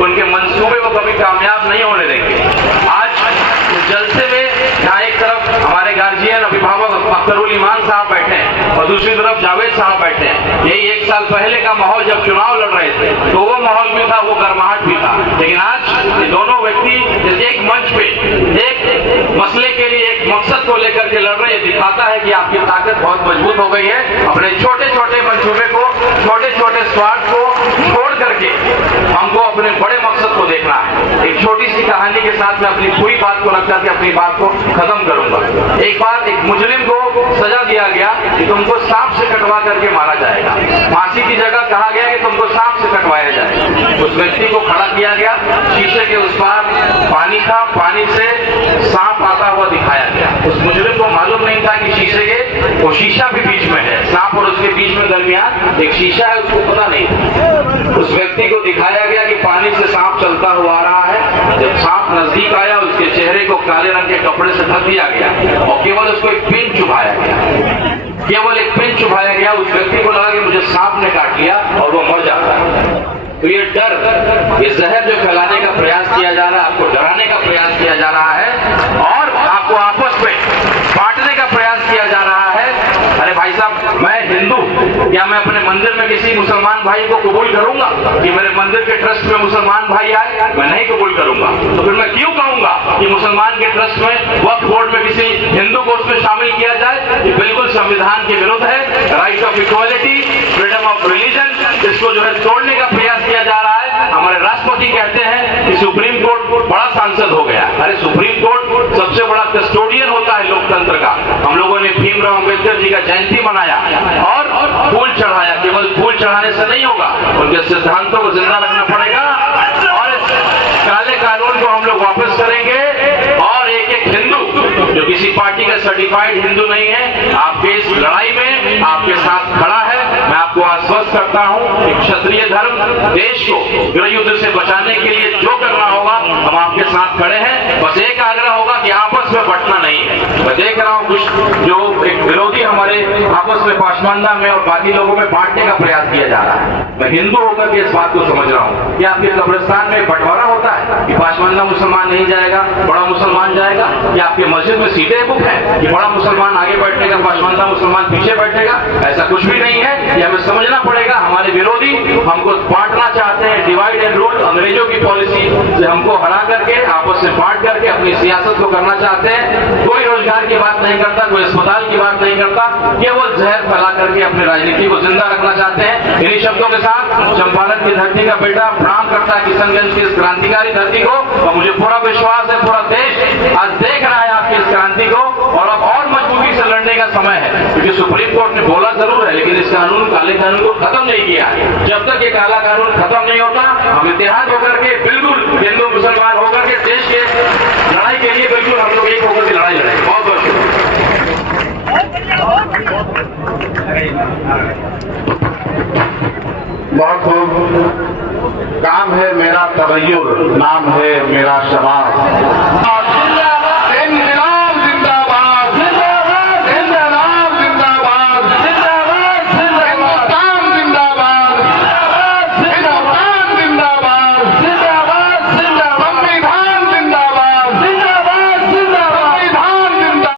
उनके मंसूबे को कभी कामयाब नहीं होने देंगे। आज इस जलसे में जहाँ एक तरफ हमारे गार्जियन अभिभावक अख्तरुल ईमान साहब बैठे हैं और दूसरी तरफ जावेद साहब बैठे हैं, यही 1 साल पहले का माहौल जब चुनाव लड़ रहे थे तो वो माहौल भी था, वो गर्माहट भी था। लेकिन आज ये दोनों व्यक्ति एक मंच पे एक मसले के लिए, एक मकसद को लेकर के लड़ रहे हैं, दिखाता है कि आपकी ताकत बहुत मजबूत हो गई है। अपने छोटे छोटे मंसूबे को, छोटे छोटे स्वार्थ को छोड़ करके हमको अपने बड़े मकसद को देखना है। एक छोटी सी कहानी के साथ मैं अपनी पूरी बात को रख करके अपनी बात को खत्म करूंगा। एक बार एक मुजरिम को सजा दिया गया कि तुमको सांप से कटवा करके मारा जाएगा। फांसी की जगह कहा गया कि तुमको सांप से कटवाया जाएगा। उस व्यक्ति को खड़ा किया गया, शीशे के उस पार पानी था, पानी से सांप आता हुआ दिखाया गया। उस मुजरिम को मालूम नहीं था कि शीशे के वो शीशा भी बीच में है, सांप और उसके बीच में दरमियान एक शीशा है, उसको पता नहीं था। उस व्यक्ति को दिखाया गया कि पानी से सांप चलता हुआ आ रहा है। जब सांप नजदीक आया, उसके चेहरे को काले रंग के कपड़े से ढक दिया गया और केवल उसको एक पिन चुभाया गया, केवल एक पिन चुभाया गया। उस व्यक्ति को लगा कि मुझे सांप ने काट लिया और वो मर जाता है। तो ये डर, ये जहर जो फैलाने का प्रयास किया जा रहा है, आपको डराने का प्रयास किया जा रहा है और आपको आपस में बांटने का प्रयास किया जा रहा है। अरे भाई साहब, मैं हिंदू, क्या मैं अपने मंदिर में किसी मुसलमान भाई को कबूल करूंगा कि मेरे मंदिर के ट्रस्ट में मुसलमान भाई आए? मैं नहीं कबूल करूंगा। तो फिर मैं क्यों कहूंगा कि मुसलमान के ट्रस्ट में, वक्फ बोर्ड में किसी हिंदू को उसमें शामिल किया जाए? ये बिल्कुल संविधान के विरुद्ध है। Right of equality, freedom of religion, इसको जो है तोड़ने का प्रयास किया जा रहा है। हमारे राष्ट्रपति कहते हैं कि सुप्रीम कोर्ट बड़ा सांसद हो गया। अरे सुप्रीम कोर्ट सबसे बड़ा कस्टोडियन होता है लोकतंत्र का। हम लोगों ने भीमराव अंबेडकर जी का जयंती मनाया और फूल चढ़ाया। केवल फूल चढ़ाने से नहीं होगा, उनके सिद्धांतों को जिंदा रखना पड़ेगा और इस काले कानून को हम लोग वापस करेंगे। और एक एक हिंदू जो किसी पार्टी का सर्टिफाइड हिंदू नहीं है, आपके इस लड़ाई में आपके साथ खड़ा है। मैं आपको आश्वस्त करता हूं कि क्षत्रिय धर्म देश को गृह युद्ध से बचाने के लिए जो करना होगा हम आपके साथ खड़े हैं। बस एक आग्रह होगा कि आपस में बंटना नहीं है। मैं देख रहा हूं कुछ जो एक विरोधी हमारे आपस में पासमानदा में और बाकी लोगों में बांटने का प्रयास किया जा रहा है। मैं हिंदू होकर के इस बात को समझ रहा हूं कि आपके कब्रिस्तान में बंटवारा होता है कि पासमानदा मुसलमान नहीं जाएगा, बड़ा मुसलमान जाएगा, या आपके मस्जिद में सीटें बुक है कि बड़ा मुसलमान आगे बैठेगा, पासमानदा मुसलमान पीछे बैठेगा? ऐसा कुछ भी नहीं है। ये हमें समझना पड़ेगा। हमारे विरोधी हमको बांटना चाहते हैं, डिवाइड एंड रूल, अंग्रेजों की पॉलिसी से हमको हरा करके आपस में बांट करके अपनी सियासत को करना चाहते हैं। कोई रोजगार की बात नहीं करता, कोई अस्पताल की बात नहीं करता, केवल जहर फैला करके अपनी राजनीति को जिंदा रखना चाहते हैं। इन्हीं शब्दों के साथ चंपारण की धरती का बेटा प्रणाम करता है किशनगंज की इस क्रांतिकारी धरती को, और मुझे पूरा विश्वास है पूरा देश आज देख रहा है आपकी इस क्रांति को। और अब और मजबूती से लड़ने का समय है, क्योंकि सुप्रीम कोर्ट ने बोला जरूर है लेकिन इस कानून, काले कानून को खत्म नहीं किया है। जब तक ये काला कानून खत्म नहीं होता, हम इतिहाद होकर के बिल्कुल हिंदू मुसलमान होकर के देश के लड़ाई के लिए बिल्कुल हम लोग एक होकर के लड़ाई लड़ेंगे। बहुत बहुत बहुत खूब। काम है मेरा तगय्युर, नाम है मेरा शबाब।